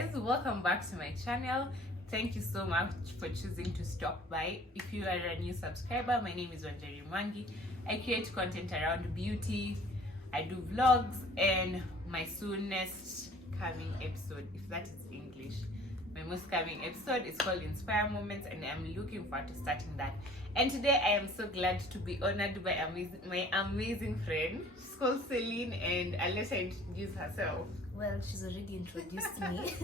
guys, welcome back to my channel. Thank you so much for choosing to stop by. If you are a new subscriber, my name is Mumbi. I create content around beauty, I do vlogs, and my soonest coming episode, if that is English, my most coming episode is called Inspire Moments, and I'm looking forward to starting that. And today I am so glad to be honored by my amazing friend. She's called Celine, and I'll let her introduce herself. Well, she's already introduced me.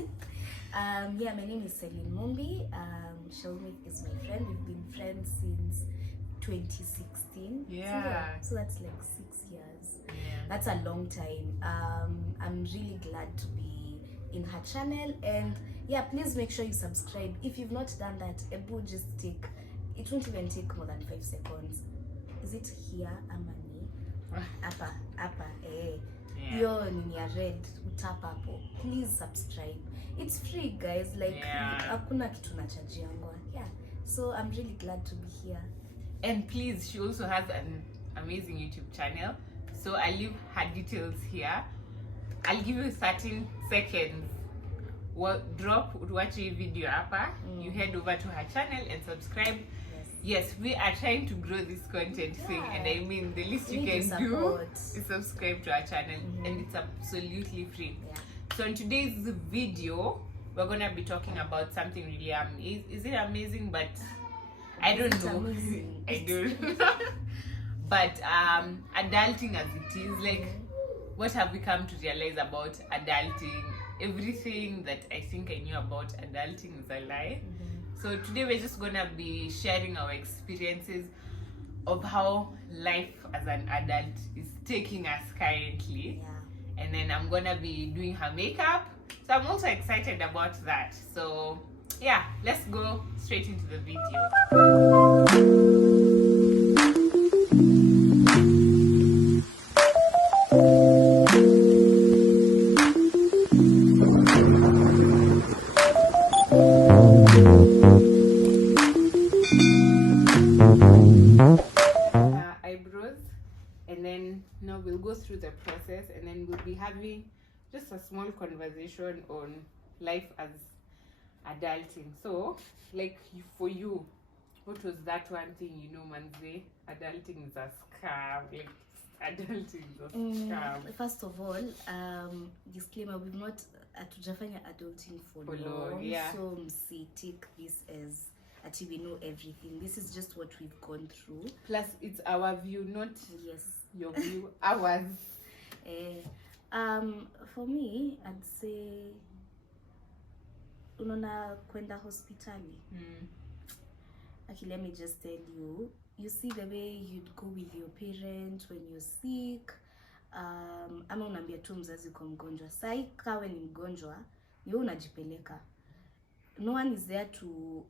Yeah, my name is Celine Mumbi. Shelby is my friend. We've been friends since 2016. Yeah. So that's like 6 years. Yeah. That's a long time. I'm really glad to be in her channel, and yeah, please make sure you subscribe. If you've not done that, it won't even take more than 5 seconds. Is it here? Amani? Upper, eh. Yo nini ya red utap hapo. Please subscribe. It's free, guys. Like hakuna kitu nachajiangwa. Yeah. So I'm really glad to be here. And please, she also has an amazing YouTube channel. So I'll leave her details here. I'll give you 13 seconds. Watch your video hapa. You head over to her channel and subscribe. Yes, we are trying to grow this content thing, and I mean the least you can do is subscribe to our channel, and it's absolutely free. So in today's video, we're gonna be talking about something really is it amazing? But I don't know. I don't. But adulting as it is, like, what have we come to realize about adulting? Everything that I think I knew about adulting is a lie. So today we're just gonna be sharing our experiences of how life as an adult is taking us currently. And then I'm gonna be doing her makeup. So I'm also excited about that. So yeah, let's go straight into the video. Eyebrows, and then now we'll go through the process, and then we'll be having just a small conversation on life as adulting. So, like, for you, what was that one thing, manze, adulting is a scam? Like, adulting is a scam. First of all, disclaimer, we've not hatujafanya adulting for long. So take this as actually we know everything. This is just what we've gone through. Plus, it's our view, not your view, ours. For me, I'd say unaona kwenda hospitali. Okay, let me just tell you. You see the way you'd go with your parent when you're sick. Ama unaambia tu mzazi uko mgonjwa. Sai kawe ni mgonjwa, wewe unajipeleka. No one is there to,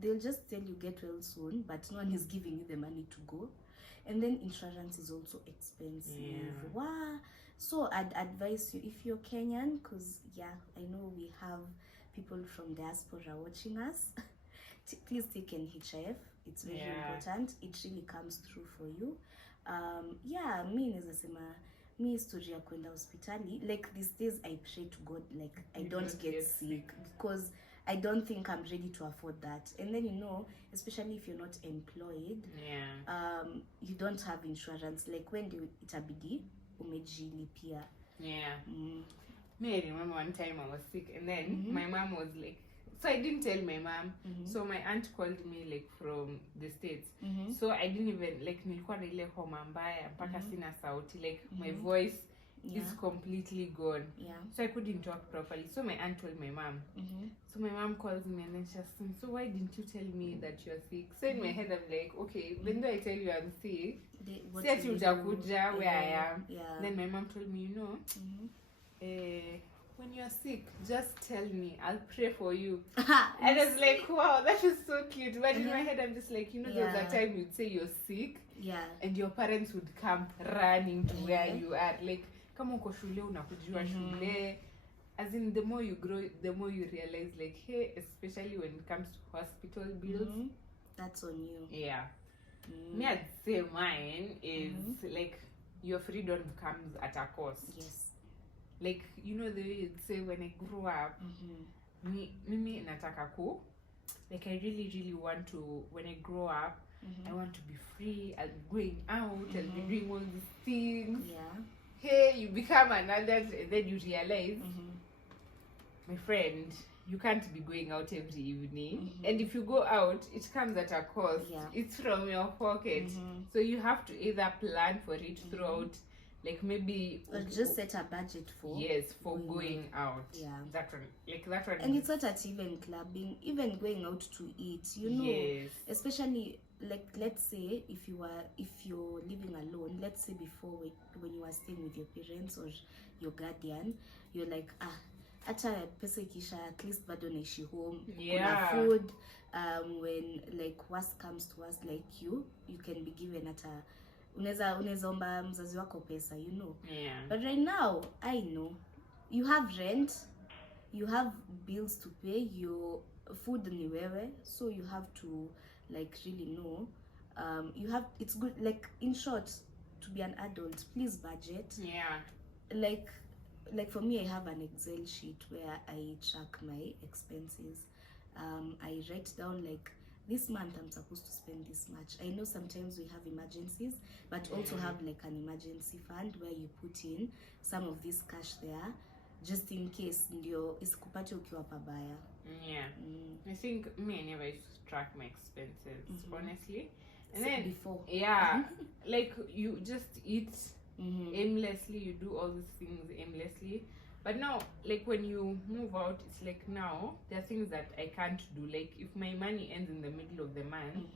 they'll just tell you get well soon, but no one is giving you the money to go. And then insurance is also expensive. Wow. So I'd advise you, if you're Kenyan, because I know we have people from diaspora watching us, please take NHIF. It's very important. It really comes through for you. Me naweza sema me story ya kwenda hospitali, like these days I pray to God like I don't get sick, because I don't think I'm ready to afford that. And then especially if you're not employed, you don't have insurance. Like when do itabidi umejilipia? Me, I remember one time I was sick, and then my mom was like, so I didn't tell my mom. So my aunt called me like from the States. So I didn't even, like, nilikuwa na ile homa mbaya mpaka sina sauti, like my voice is completely gone. So I couldn't talk properly. So my aunt told my mom. So my mom calls me, and then she asks me, so why didn't you tell me that you're sick? So in my head I'm like, okay, when do I tell you I'm sick? Say utakuja where I am. Then my mom told me, when you're sick, just tell me, I'll pray for you. And I was like, wow, that is so cute. But in my head I'm just like, there's a time you'd say you're sick, and your parents would come running to where you are. Like, kama uko shule unakujua shule. As in, the more you grow, the more you realize, like, hey, especially when it comes to hospital bills, that's on you. Me, I'd say mine is like, your freedom comes at a cost. like you know the way you'd say when I grow up, mimi nataka ku, like I really want to, when I grow up, I want to be free. I'll be going out, I'll be doing all these things. Hey, you become an adult and then you realize, my friend, you can't be going out every evening. And if you go out, it comes at a cost. It's from your pocket. So you have to either plan for it throughout, like maybe, or just set a budget for going out. That one. And it's not at even clubbing, even going out to eat, you know. Especially like, let's say if you're living alone, let's say before, when you are staying with your parents or your guardian, you're like, hata pesa ikisha, at least bado naishi home, kuna food. When like worst comes to us, like you can be given hata unaweza omba mzazi wako pesa, you know. But right now, I know you have rent, you have bills to pay, your food ni wewe, so you have to like really know, it's good, like in short, to be an adult, please budget. Like for me, I have an Excel sheet where I track my expenses. I write down like, this month I'm supposed to spend this much. I know sometimes we have emergencies, but also have like an emergency fund where you put in some of this cash there, just in case ndio isikupate ukiwa pabaya. I think me, I never used to track my expenses, honestly. And then before, like you just eat aimlessly, you do all these things aimlessly. But now, like when you move out, it's like now there are things that I can't do. Like if my money ends in the middle of the month,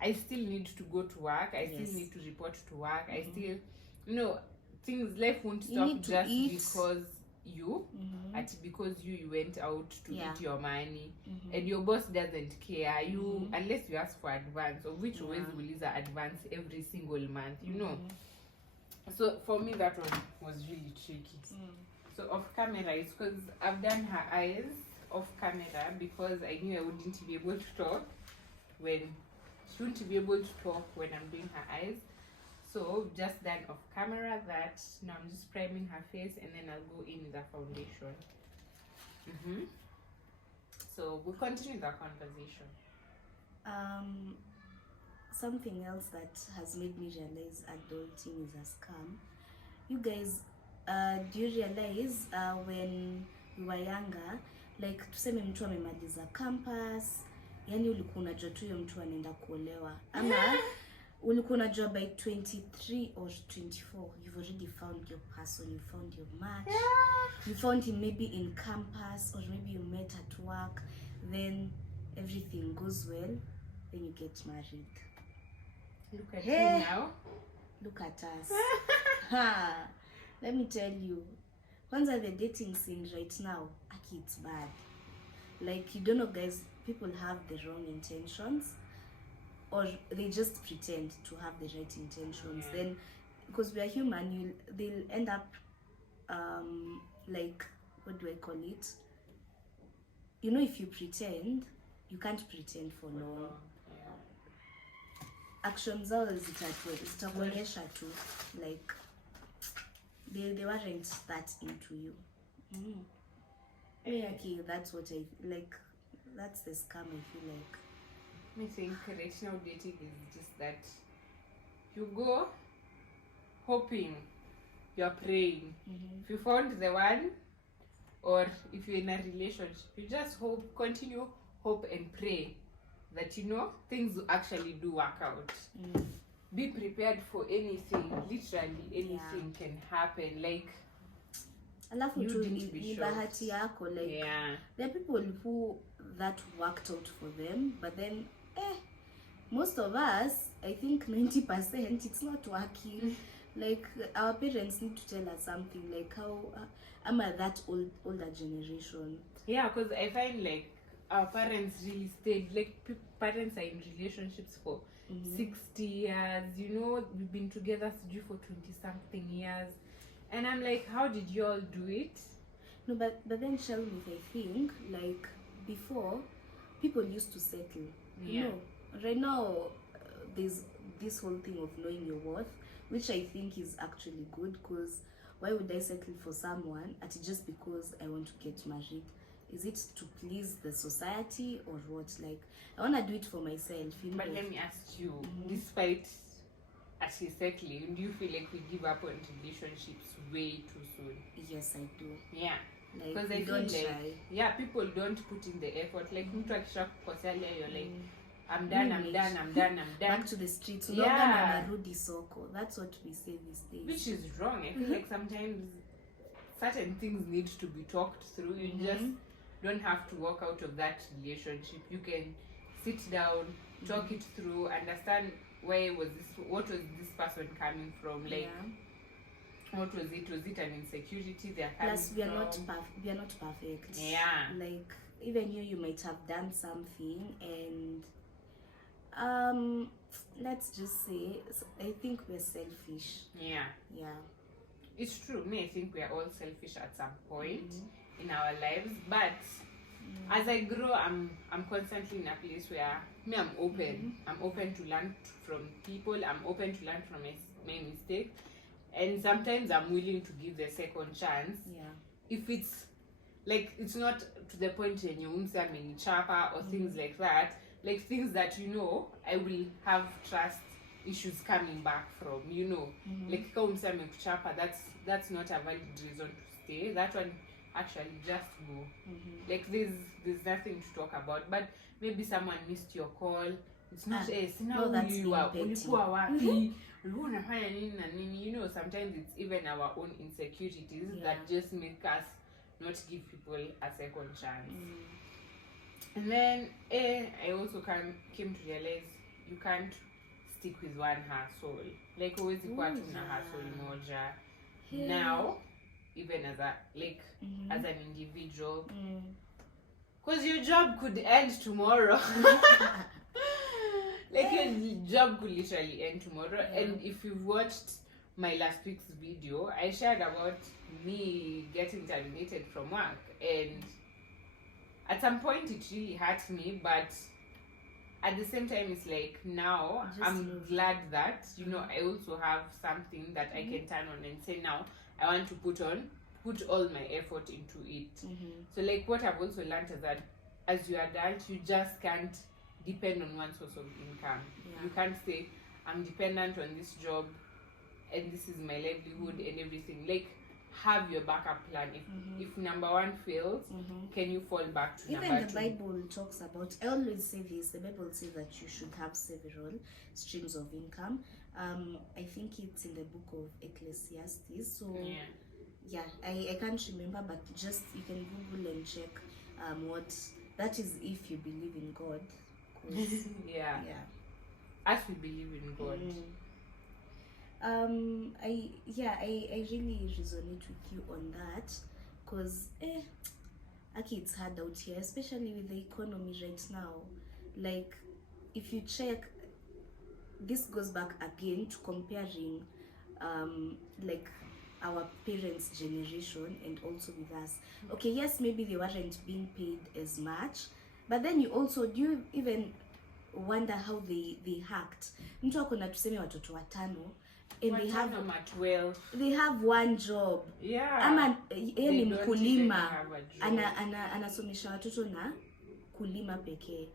I still need to go to work. I still need to report to work. I still, you know, life won't stop just because you, because you went out to eat your money, and your boss doesn't care. You, unless you ask for advance, of which always will use an advance every single month, you know. So for me, that one was really tricky. So off camera is because I've done her eyes off camera, because I knew I wouldn't be able to talk when she wouldn't be able to talk when I'm doing her eyes. So just done off camera that. Now I'm just priming her face and then I'll go in with the foundation. So we'll continue the conversation. Something else that has made me realize adulting is a scam. You guys, do you realize when we were younger, like tuseme mtu amemaliza campus, yani ulikuwa unajua tu mtu anaenda kuolewa, ama ulikuwa unajua by 23 or 24 you've already found your person, you found your match, you found him maybe in campus, or maybe you met at work, then everything goes well, then you get married. Look at you now. Look at us. Let me tell you, kwanza the dating scene right now, it's bad. Like, you don't know, guys, people have the wrong intentions, or they just pretend to have the right intentions. Then, because we are human, they'll end up like, what do I call it? You know, if you pretend, you can't pretend for long. Actions zao zitakuonyesha tu, like they weren't that into you. Okay, that's what I like. That's the scam, I feel like. I think right now dating is just that you go hoping, you're praying. If you found the one, or if you're in a relationship, you just continue hope and pray that, you know, things will actually do work out. Be prepared for anything. Literally anything can happen. Like, alafu tu ni bahati yako, like there are people who that worked out for them, but then most of us, I think 90%, it's not working. Like, our parents need to tell us something, like how am I that older generation? Because I find like our parents really stayed, like parents are in relationships for 60 years, you know, we've been together for 20-something years, and I'm like, how did you all do it? No, but then Shelby, I think, like, before, people used to settle. You know, right now, there's this whole thing of knowing your worth, which I think is actually good, because why would I settle for someone at just because I want to get married? Is it to please the society or what? Like, I want to do it for myself, you know. But let me ask you, despite actually settling, do you feel like we give up on relationships way too soon? Yes, I do. Yeah. Like, Because I feel like, yeah, people don't put in the effort. Like, mtu akishakukosea, you're like, I'm done. Back to the streets. Yeah. That's what we say these days. Which is wrong. I feel like sometimes certain things need to be talked through. You just don't have to walk out of that relationship. You can sit down, talk it through, understand what was this person coming from, like what was it? Was it an insecurity they're coming Plus, we are not perfect. Yeah. Like, even you might have done something, and let's just say, I think we're selfish. Yeah. Yeah. It's true. Me, I think we are all selfish at some point in our lives, but as I grow, I'm constantly in a place where I'm open. I'm open to learn from people. I'm open to learn from my mistakes, and sometimes I'm willing to give the second chance. Yeah. If it's like, it's not to the point when you chapa or things like that, like things that I will have trust issues coming back from, like chapa, that's not a valid reason to stay. That one, actually, just go. Like, there's nothing to talk about. But maybe someone missed your call. It's not that's you are sometimes it's even our own insecurities that just make us not give people a second chance. And then I also came to realize you can't stick with one hustle. Like, always na hustle moja. Now, even as as an individual, because your job could end tomorrow. Like, your job could literally end tomorrow. And if you've watched my last week's video, I shared about me getting terminated from work, and at some point it really hurt me, but at the same time it's like, now I'm glad that I also have something that I can turn on and say, now I want to put all my effort into it. So, like, what I've also learned is that as you adult, you just can't depend on one source of income. You can't say, I'm dependent on this job and this is my livelihood and everything. Like, have your backup plan. If number one fails, can you fall back to even number two? The Bible talks about, I always say this, the Bible says that you should have several streams of income. I think it's in the book of Ecclesiastes. So I can't remember, but just you can Google and check what that is, if you believe in God. As we believe in God. I really resonate with you on that, because it's hard out here, especially with the economy right now. Like, if you check, this goes back again to comparing like our parents' generation and also with us. Okay, yes, maybe they weren't being paid as much, but then do you even wonder how they hacked? Mtu akona tuseme watoto watano, and they have one job. Ama yeye ni mkulima, anasomesha watoto na kulima pekee.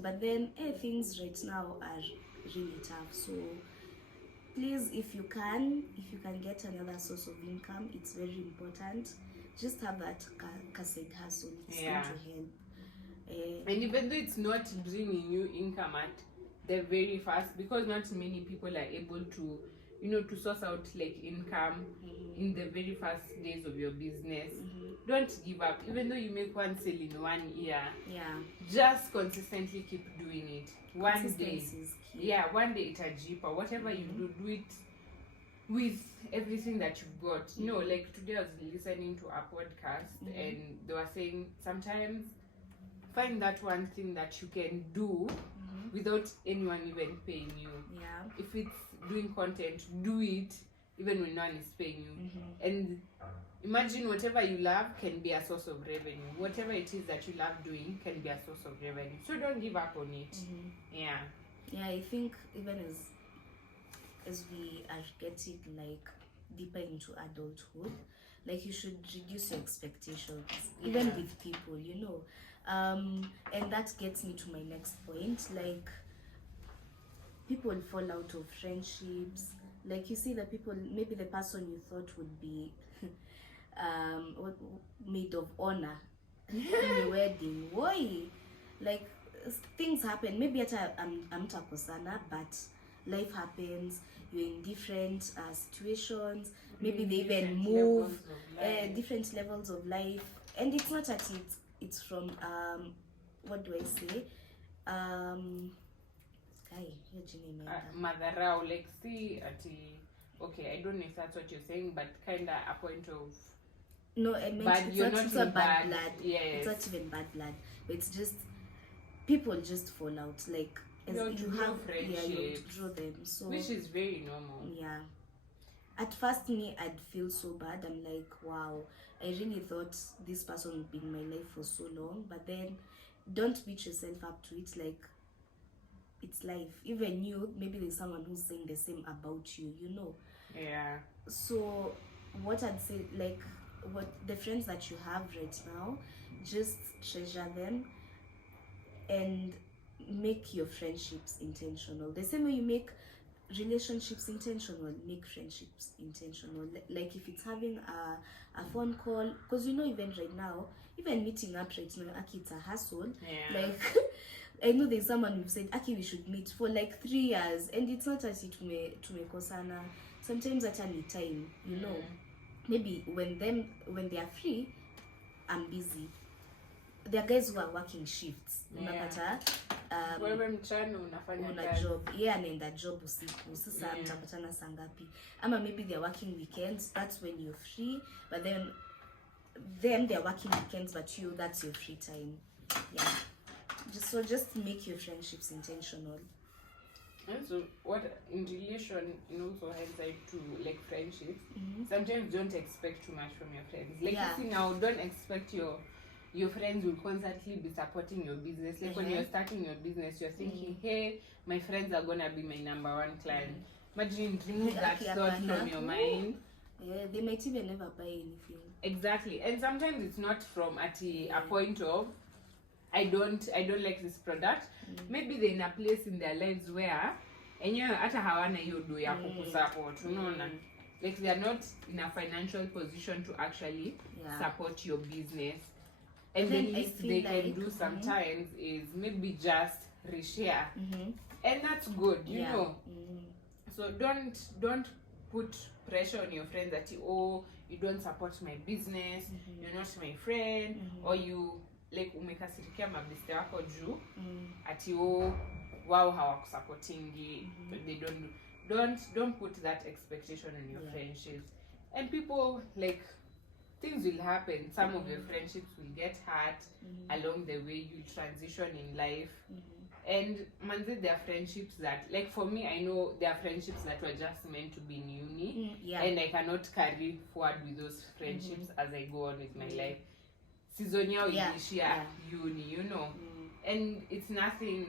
But then things right now are really tough. So please, if you can get another source of income, it's very important. Just have that side hustle. It's going to help. And even though it's not bringing you income at the very first, because not many people are able to to source out like income in the very first days of your business, don't give up. Even though you make one sale in 1 year, just consistently keep doing it. One day it's cheaper. Whatever you do it with everything that you've got. Like today I was listening to a podcast and they were saying sometimes find that one thing that you can do without anyone even paying you. If it's doing content, do it even when no one is paying you. And imagine whatever you love can be a source of revenue. Whatever it is that you love doing can be a source of revenue. So don't give up on it. I think even as we are getting like deeper into adulthood, like you should reduce your expectations, even with people, you know. And that gets me to my next point. Like, people fall out of friendships. Like, you see the people, maybe the person you thought would be made of honor in your wedding. Why? Like, things happen. Maybe I'm takosana, but life happens. You're in different situations. Maybe they even move, different levels of life, and it's not that it's from what do I say? Madharau, like, see okay, I don't know if that's what you're saying, but kind of a point of no, I meant but you're not in bad blood. Yes. It's not even bad blood, but it's just people just fall out. Like, as you have friendships, you draw them, so which is very normal. Yeah. At first, I'd feel so bad. I'm like, wow, I really thought this person would be in my life for so long. But then, don't beat yourself up to it. Like, it's life. Even you, maybe there's someone who's saying the same about you, you know. Yeah. So what I'd say, like, what the friends that you have right now, just treasure them and make your friendships intentional. The same way you make relationships intentional, make friendships intentional. Like, if it's having a phone call, because you know, even right now, even meeting up right now, Aki, it's a hassle. Yeah. Like, I know there's someone who said, Aki, we should meet for like 3 years, and it's not as it to kosana. Sometimes at any time, you know, maybe when they are free, I'm busy. There are guys who are working shifts. Unapata wewe mchana unafanya una job, anaenda job usiku. Sasa mtapatana saa ngapi? Ama maybe they're working weekends, that's when you're free, but then they're working weekends, but that's your free time. Yeah. Just make your friendships intentional. And so what in relation, also hindsight to like friendships, sometimes don't expect too much from your friends. Like, you see now, don't expect your friends will constantly be supporting your business. Like, when you're starting your business, you're thinking, hey, my friends are gonna be my #1 client. Imagine, remove that thought from your mind. Yeah, they might even never buy anything. Exactly. And sometimes it's not from a point of I don't like this product. Maybe they're in a place in their lives where enyewe hata hawana hiyo do ya kukusupport, unaona. Like, they are not in a financial position to actually support your business. And the least they can do sometimes is maybe just reshare. And that's good, you know. So don't put pressure on your friends that you don't support my business, you're not my friend, or you like umekasirikia mabiste wako juu ati wao hawakusupportingi, but they don't put that expectation on your friendships. And people, like, things will happen. Some of your friendships will get hurt along the way. You'll transition in life. And manze, there are friendships that, like, for me, I know there are friendships that were just meant to be in uni, and I cannot carry forward with those friendships as I go on with my life. Season yao ilishia uni, you know. And it's nothing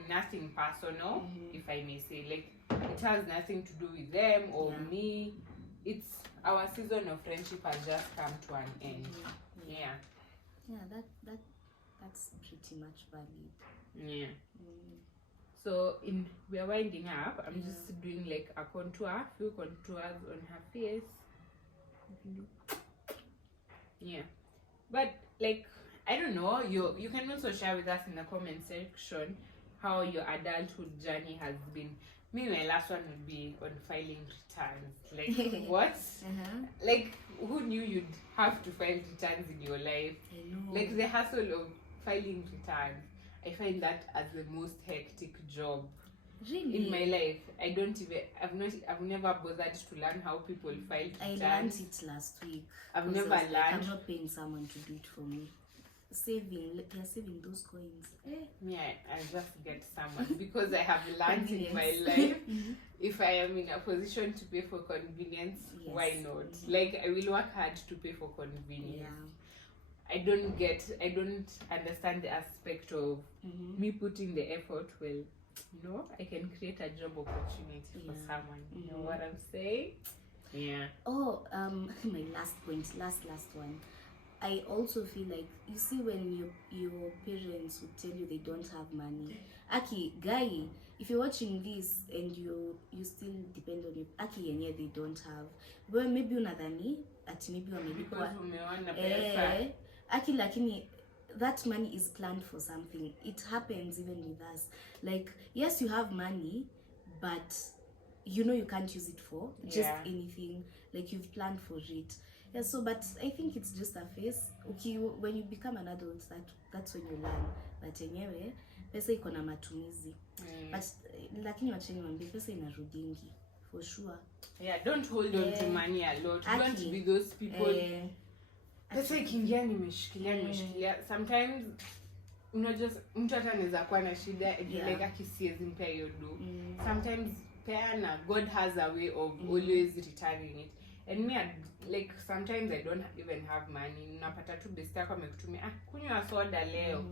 personal, if I may say. Like, it has nothing to do with them or me. It's our season of friendship has just come to an end. That's pretty much valid. So we are winding up. I'm just doing like a few contours on her face. But like, I don't know, you can also share with us in the comment section how your adulthood journey has been. Me, my last one would be on filing returns. Like, what? Like, who knew you'd have to file returns in your life? I know. Like, the hassle of filing returns, I find that as the most hectic job. Really? In my life. I've never bothered to learn how people file returns. I learned it last week. I've never learned. I'm not paying someone to do it for me. They're saving those coins. I'll just get someone because I have learned in my life. If I am in a position to pay for convenience, why not? Like, I will work hard to pay for convenience. I don't understand the aspect of me putting the effort. Well, I can create a job opportunity for someone. You know what I'm saying? Yeah. Oh, my last one. I also feel like, you see, when your parents would tell you they don't have money. Aki, guy, if you're watching this and you still depend on your Aki yenye they don't have. Well, maybe unadhani ati maybe wamelipwa. Aki, lakini that money is planned for something. It happens even with us. Like, yes, you have money, but you know you can't use it for just anything. Like, you've planned for it. Yeah, so, but I think it's just a phase. Okay, when you become an adult, that's when you learn that yenyewe pesa iko na matumizi. But lakini wacha niwaambie, pesa inarudingi for sure. Yeah, don't hold on to money a lot. Don't be those people. Pesa ikiingia nimeshikilia. Sometimes just mtu hata anaweza kuwa na shida like akisiezi mpea hiyo do. Sometimes peana, God has a way of always returning it. And me, like, sometimes I don't even have money. Napata tu best yako amekutumia kunywa soda leo.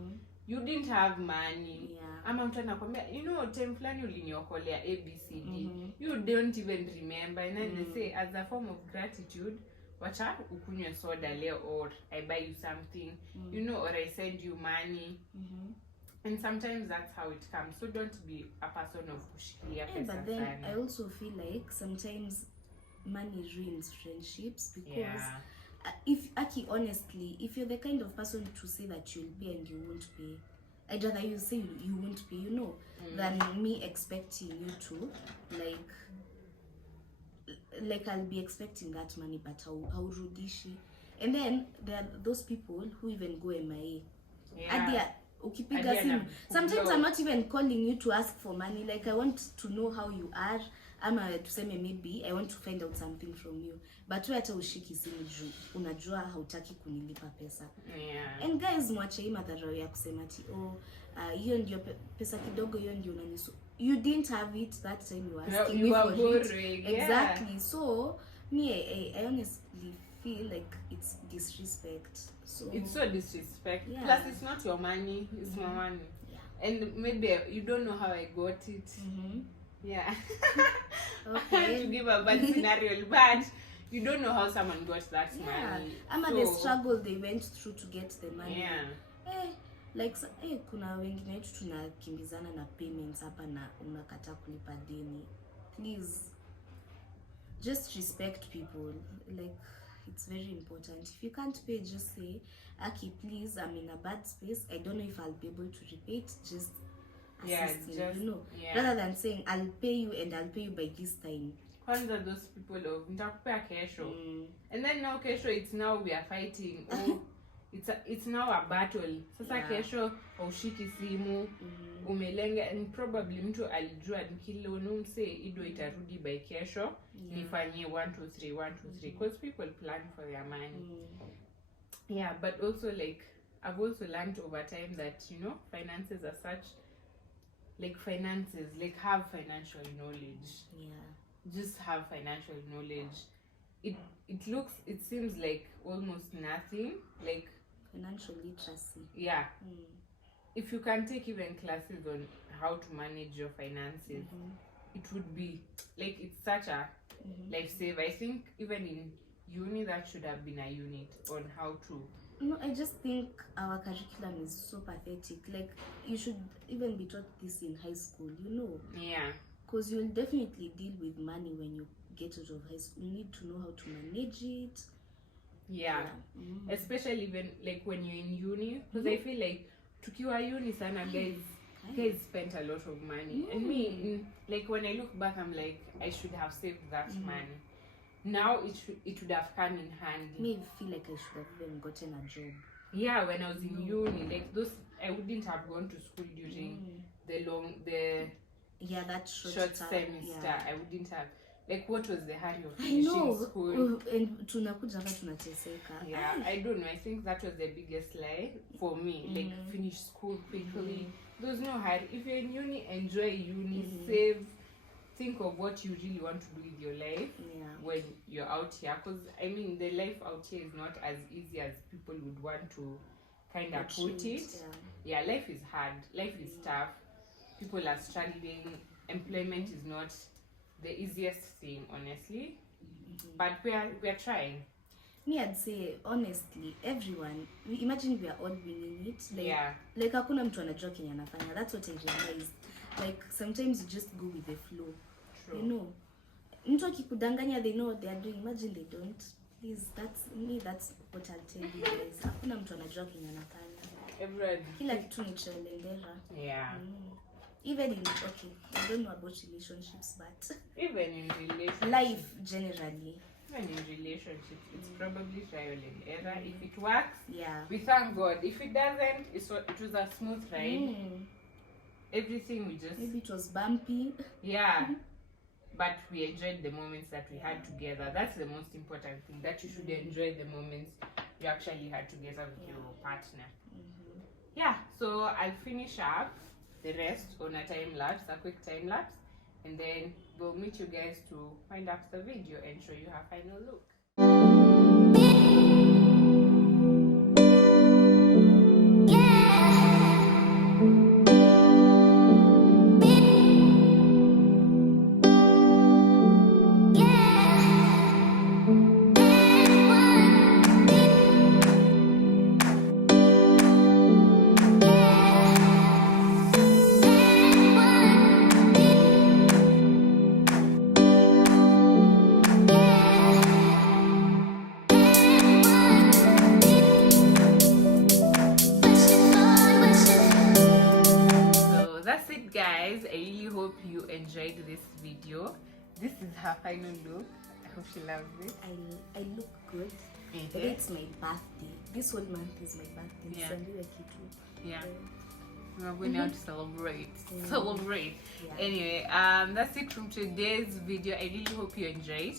You didn't have money. Ama mtu anakuambia, time fulani uliniokolea ABCD. You don't even remember. And then they say, as a form of gratitude, wacha ukunywe soda leo, or I buy you something, or I send you money. And sometimes that's how it comes. So don't be a person of kushikilia pesa. But then I also feel like sometimes money ruins friendships, because honestly, if you're the kind of person to say that you'll pay and you won't pay, I'd rather you say you won't pay, than me expecting you to, like I'll be expecting that money, but haurudishi. And then there are those people who even go MIA. Ukipiga simu. Sometimes I'm not even calling you to ask for money. Like, I want to know how you are. Ama tuseme maybe I want to find out something from you. But wewe hata ushiki simu juu unajua hautaki kunilipa pesa. And guys, mwache hii madharau ya kusema ati hiyo ndio pesa kidogo, hiyo ndio unanisu. You didn't have it that time you were asking me for it. Exactly. So me, I honestly feel like it's disrespect. So it's so disrespect. Plus it's not your money, it's my money. And maybe you don't know how I got it. Yeah. Okay. To give a bad scenario, but you don't know how someone got that money. Ama the struggle they went through to get the money. Like, kuna wengine wetu tunakimbizana na payments hapa na unakataa kulipa deni. Please, just respect people. Like, it's very important. If you can't pay, just say, Aki, please, I'm in a bad space. I don't know if I'll be able to repay it. Just assist me, rather than saying I'll pay you and I'll pay you by this time. Kwanza those people of nitakupea kesho. And then now kesho, it's now we are fighting. It's now a battle. Sasa kesho ushiki simu, umelenga, and probably mtu alijua nikilonu mse ido itarudi by kesho, nifanyie 1 2 3 1 2 3, because people plan for their money. Yeah, but also, like, I've also learned over time that finances are such, like, have financial knowledge. Just have financial knowledge. It seems like almost nothing, like financial literacy. If you can take even classes on how to manage your finances, it would be like, it's such a lifesaver. I think even in uni that should have been a unit on how to. No, I just think our curriculum is so pathetic. Like, you should even be taught this in high school, because you'll definitely deal with money when you get out of high school. You need to know how to manage it. Especially when you're in uni, because I feel like tukiwa uni sana, guys spent a lot of money. And me, like, when I look back, I'm like, I should have saved that money. Now it would have come in handy. Me feel like I should have even gotten a job. When I was in uni, like, those, I wouldn't have gone to school during that short semester. I wouldn't have. Like, what was the hurry of finishing school? And tunakuja hapa tunateseka. I don't know. I think that was the biggest lie for me. Like, finish school quickly. There's no hurry. If you're in uni, enjoy uni, save. Think of what you really want to do with your life when you're out here. Because, I mean, the life out here is not as easy as people would want to kind of put it. Life is hard. Life is tough. People are struggling. Employment is not the easiest thing, honestly. but we are trying. Me, I'd say honestly, everyone, imagine we are all winging it. Like, like hakuna mtu anajua kenye anafanya. That's what I realized. Like sometimes you just go with the flow. True. You know, mtu akikudanganya, they know what they are doing. Imagine they don't. Please, that's me. That's what I'll tell you guys. Hakuna mtu anajua kenye anafanya. Everyone. Kila kitu ni trial and error. Yeah. Even in, okay, I don't know about relationships, but even in relationships, life generally. Even in relationships, it's probably trial and error. If it works, we thank God. If it doesn't, it was a smooth ride. Everything we just, maybe it was bumpy. But we enjoyed the moments that we had together. That's the most important thing, that you should enjoy the moments you actually had together with your partner. So I'll finish up the rest on a time lapse, a quick time lapse, and then we'll meet you guys to wind up the video and show you her final look. Guys, I really hope you enjoyed this video. This is her final look. I hope she loves it. I look good. It's my birthday. This whole month is my birthday. We're going out to celebrate. Anyway, that's it from today's video. I really hope you enjoyed.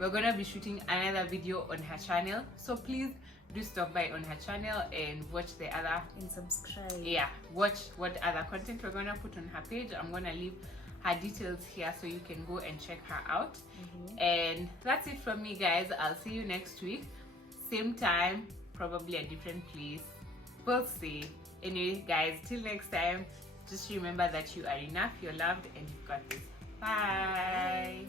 We're gonna be shooting another video on her channel, so please do stop by on her channel and watch the other and subscribe. Watch what other content we're gonna put on her page. I'm gonna leave her details here so you can go and check her out. And that's it from me, guys. I'll see you next week, same time, probably a different place. We'll see. Anyway, guys, till next time, just remember that you are enough, you're loved, and you've got this. Bye.